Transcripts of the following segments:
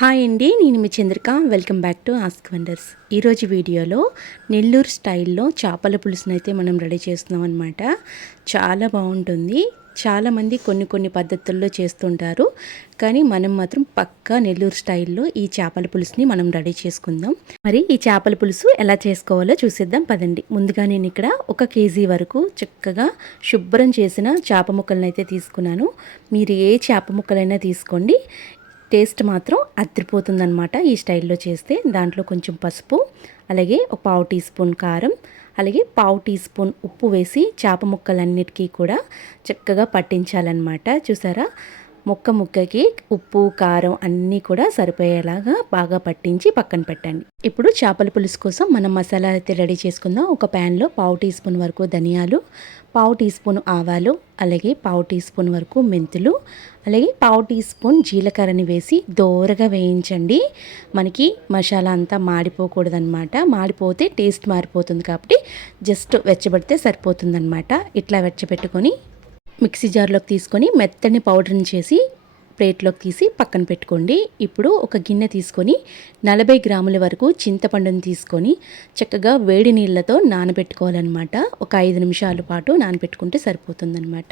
Hi అండి, నేను మీ Chandrika. Welcome back to Ask Wonders. ఈరోజు వీడియోలో నెల్లూరు స్టైల్లో చేపల పులుసును అయితే మనం రెడీ చేస్తున్నాం అనమాట. చాలా బాగుంటుంది. చాలామంది కొన్ని పద్ధతుల్లో చేస్తుంటారు, కానీ మనం మాత్రం పక్కా నెల్లూరు స్టైల్లో ఈ చేపల పులుసుని మనం రెడీ చేసుకుందాం. మరి ఈ చేపల పులుసు ఎలా చేసుకోవాలో చూసేద్దాం పదండి. ముందుగా నేను ఇక్కడ 1 కేజీ వరకు చక్కగా శుభ్రం చేసిన చేప ముక్కలను అయితే తీసుకున్నాను. మీరు ఏ చేప ముక్కలైనా తీసుకోండి, టేస్ట్ మాత్రం అదిరిపోతుందన్నమాట ఈ స్టైల్లో చేస్తే. దాంట్లో కొంచెం పసుపు, అలాగే ఒక 1/2 టీ స్పూన్ కారం, అలాగే 1/2 టీ స్పూన్ ఉప్పు వేసి చేప ముక్కలన్నిటికీ కూడా చక్కగా పట్టించాలన్నమాట. చూసారా, ముక్కకి ఉప్పు కారం అన్నీ కూడా సరిపోయేలాగా బాగా పట్టించి పక్కన పెట్టండి. ఇప్పుడు చేపల పులుసు కోసం మనం మసాలా అయితే రెడీ చేసుకుందాం. ఒక ప్యాన్లో 1/2 టీ స్పూన్ వరకు ధనియాలు, 1/2 టీ స్పూన్ ఆవాలు, అలాగే 1/2 టీ స్పూన్ వరకు మెంతులు, అలాగే 1/2 టీ స్పూన్ జీలకర్రని వేసి దోరగా వేయించండి. మనకి మసాలా అంతా మాడిపోకూడదనమాట. మాడిపోతే టేస్ట్ మారిపోతుంది, కాబట్టి జస్ట్ వెచ్చబడితే సరిపోతుందన్నమాట. ఇట్లా వెచ్చబెట్టుకొని మిక్సీ జార్లోకి తీసుకొని మెత్తని పౌడర్ని చేసి ప్లేట్లోకి తీసి పక్కన పెట్టుకోండి. ఇప్పుడు ఒక గిన్నె తీసుకొని 40 గ్రాముల వరకు చింతపండుని తీసుకొని చక్కగా వేడి నీళ్ళతో నానబెట్టుకోవాలన్నమాట. ఒక 5 నిమిషాల పాటు నానబెట్టుకుంటే సరిపోతుందన్నమాట.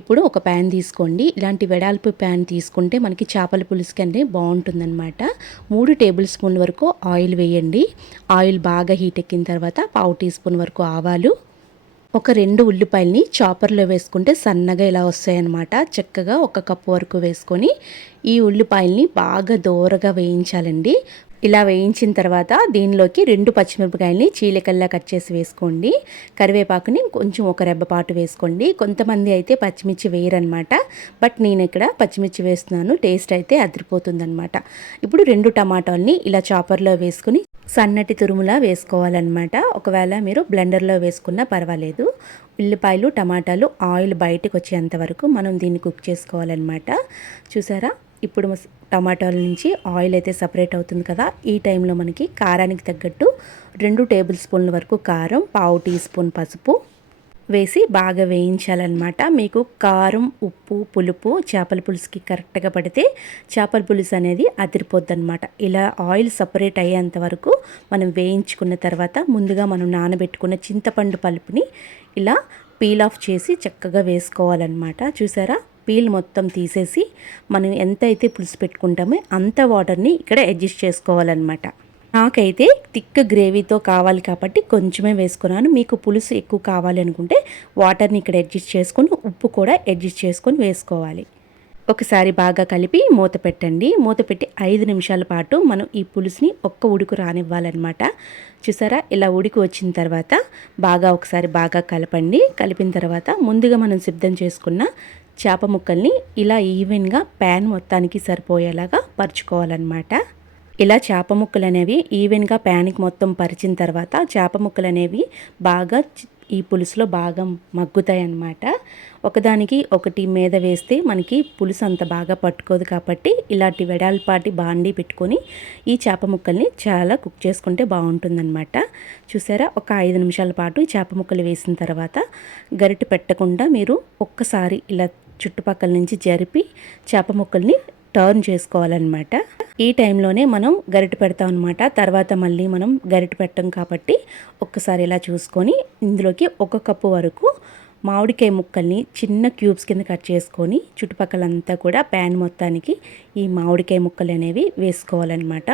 ఇప్పుడు ఒక ప్యాన్ తీసుకోండి. ఇలాంటి వెడల్పు ప్యాన్ తీసుకుంటే మనకి చేపల పులుసు కంటే బాగుంటుందన్నమాట. 3 టేబుల్ స్పూన్ల వరకు ఆయిల్ వేయండి. ఆయిల్ బాగా హీట్ ఎక్కిన తర్వాత 1/2 టీ స్పూన్ వరకు ఆవాలు, ఒక 2 ఉల్లిపాయలని చాపర్లో వేసుకుంటే సన్నగా ఇలా వస్తాయన్నమాట. చక్కగా 1 కప్పు వరకు వేసుకొని ఈ ఉల్లిపాయల్ని బాగా దోరగా వేయించాలండి. ఇలా వేయించిన తర్వాత దీనిలోకి 2 పచ్చిమిరపకాయలని చీలికల్లా కట్ చేసి వేసుకోండి. కరివేపాకుని కొంచెం ఒక రెబ్బపాటు వేసుకోండి. కొంతమంది అయితే పచ్చిమిర్చి వేయరనమాట, బట్ నేను ఇక్కడ పచ్చిమిర్చి వేస్తున్నాను. టేస్ట్ అయితే అదిరిపోతుందనమాట. ఇప్పుడు 2 టమాటాలని ఇలా చాపర్లో వేసుకుని సన్నటి తురుములా వేసుకోవాలన్నమాట. ఒకవేళ మీరు బ్లెండర్లో వేసుకున్నా పర్వాలేదు. ఉల్లిపాయలు టమాటాలు ఆయిల్ బయటకు వచ్చేంత వరకు మనం దీన్ని కుక్ చేసుకోవాలన్నమాట. చూసారా, ఇప్పుడు టమాటాల నుంచి ఆయిల్ అయితే సపరేట్ అవుతుంది కదా. ఈ టైంలో మనకి కారానికి తగ్గట్టు 2 టేబుల్ స్పూన్ల వరకు కారం, 1/2 టీ స్పూన్ పసుపు వేసి బాగా వేయించాలన్నమాట. మీకు కారం, ఉప్పు, పులుపు చేపల పులుసుకి కరెక్ట్గా పడితే చేపల పులుసు అనేది అదిరిపోద్ది అనమాట. ఇలా ఆయిల్ సపరేట్ అయ్యేంత వరకు మనం వేయించుకున్న తర్వాత ముందుగా మనం నానబెట్టుకున్న చింతపండు పలుపుని ఇలా పీల్ ఆఫ్ చేసి చక్కగా వేసుకోవాలన్నమాట. చూసారా, పీల్ మొత్తం తీసేసి మనం ఎంత అయితే పులుసు పెట్టుకుంటామో అంత వాటర్ని ఇక్కడ అడ్జస్ట్ చేసుకోవాలన్నమాట. నాకైతే థిక్ గ్రేవీతో కావాలి కాబట్టి కొంచెమే వేసుకున్నాను. మీకు పులుసు ఎక్కువ కావాలి అనుకుంటే వాటర్ని ఇక్కడ అడ్జస్ట్ చేసుకొని ఉప్పు కూడా అడ్జస్ట్ చేసుకొని వేసుకోవాలి. ఒకసారి బాగా కలిపి మూత పెట్టండి. మూత పెట్టి 5 నిమిషాల పాటు మనం ఈ పులుసుని ఒక్క ఉడుకు రానివ్వాలన్నమాట. చూసారా, ఇలా ఉడికి వచ్చిన తర్వాత ఒకసారి బాగా కలపండి. కలిపిన తర్వాత ముందుగా మనం సిద్ధం చేసుకున్న చేప ముక్కల్ని ఇలా ఈవెన్గా ప్యాన్ మొత్తానికి సరిపోయేలాగా పరుచుకోవాలన్నమాట. ఇలా చేప ముక్కలు అనేవి ఈవెన్గా ప్యాన్కి మొత్తం పరిచిన తర్వాత చేప ముక్కలు అనేవి బాగా ఈ పులుసులో బాగా మగ్గుతాయి అన్నమాట. ఒకదానికి ఒకటి మీద వేస్తే మనకి పులుసు అంత బాగా పట్టుకోదు, కాబట్టి ఇలాంటి వెడల్పాటి బాండీ పెట్టుకొని ఈ చేప ముక్కల్ని చాలా కుక్ చేసుకుంటే బాగుంటుందన్నమాట. చూసారా, ఒక 5 నిమిషాల పాటు ఈ చేప ముక్కలు వేసిన తర్వాత గరిటె పెట్టకుండా మీరు ఒక్కసారి ఇలా చుట్టుపక్కల నుంచి జరిపి చేప ముక్కల్ని టర్న్ చేసుకోవాలన్నమాట. ఈ టైంలోనే మనం గరిటె పెడతాం అనమాట. తర్వాత మళ్ళీ మనం గరిటె పెట్టం కాబట్టి ఒక్కసారి ఇలా చూసుకొని ఇందులోకి 1 కప్పు వరకు మామిడికాయ ముక్కల్ని చిన్న క్యూబ్స్ కింద కట్ చేసుకొని చుట్టుపక్కలంతా కూడా ప్యాన్ మొత్తానికి ఈ మామిడికాయ ముక్కలు అనేవి వేసుకోవాలన్నమాట.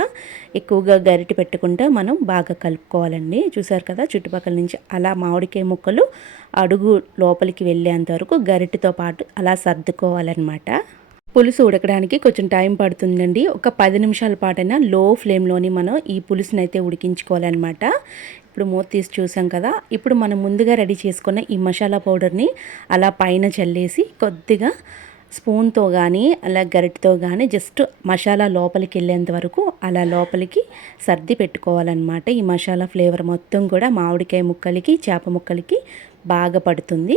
ఎక్కువగా గరిటె పెట్టుకుంటే మనం బాగా కలుపుకోవాలండి. చూసారు కదా, చుట్టుపక్కల నుంచి అలా మామిడికాయ ముక్కలు అడుగు లోపలికి వెళ్ళేంత వరకు గరిటెతో పాటు అలా సర్దుకోవాలన్నమాట. పులుసు ఉడకడానికి కొంచెం టైం పడుతుందండి. ఒక 10 నిమిషాల పాటైనా లో ఫ్లేమ్లోని మనం ఈ పులుసుని అయితే ఉడికించుకోవాలన్నమాట. ఇప్పుడు మూత తీసి చూసాం కదా. ఇప్పుడు మనం ముందుగా రెడీ చేసుకున్న ఈ మసాలా పౌడర్ని అలా పైన చల్లేసి కొద్దిగా స్పూన్తో కానీ అలా గరిటెతో కానీ జస్ట్ మసాలా లోపలికి వెళ్ళేంత వరకు అలా లోపలికి సర్ది పెట్టుకోవాలన్నమాట. ఈ మసాలా ఫ్లేవర్ మొత్తం కూడా మామిడికాయ ముక్కలకి చేప ముక్కలకి బాగా పడుతుంది.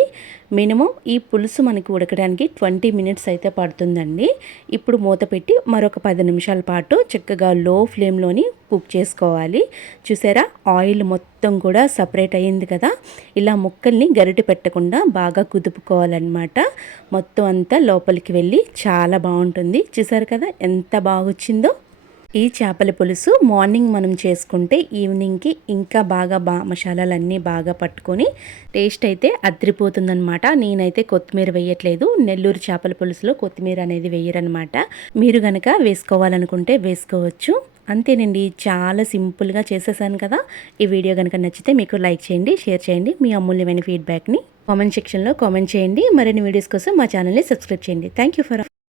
మినిమం ఈ పులుసు మనకి ఉడకడానికి 20 మినిట్స్ అయితే పడుతుందండి. ఇప్పుడు మూత పెట్టి మరొక 10 నిమిషాల పాటు చక్కగా లో ఫ్లేమ్లోని కుక్ చేసుకోవాలి. చూసారా, ఆయిల్ మొత్తం కూడా సపరేట్ అయ్యింది కదా. ఇలా ముక్కల్ని గరిటె పెట్టకుండా బాగా కుదుపుకోవాలన్నమాట. మొత్తం అంతా లోపలికి వెళ్ళి చాలా బాగుంటుంది. చూసారు కదా ఎంత బాగా వచ్చిందో. ఈ చేపల పులుసు మార్నింగ్ మనం చేసుకుంటే ఈవినింగ్కి ఇంకా బాగా మసాలాలన్నీ బాగా పట్టుకొని టేస్ట్ అయితే అదిరిపోతుందనమాట. నేనైతే కొత్తిమీర వేయట్లేదు. నెల్లూరు చేపల పులుసులో కొత్తిమీర అనేది వేయరనమాట. మీరు కనుక వేసుకోవాలనుకుంటే వేసుకోవచ్చు. అంతేనండి, చాలా సింపుల్గా చేసేసాను కదా. ఈ వీడియో కనుక నచ్చితే మీకు లైక్ చేయండి, షేర్ చేయండి. మీ అమూల్యమైన ఫీడ్బ్యాక్ని కామెంట్ సెక్షన్లో కామెంట్ చేయండి. మరిన్ని వీడియోస్ కోసం మా ఛానల్ని సబ్స్క్రైబ్ చేయండి. Thank you for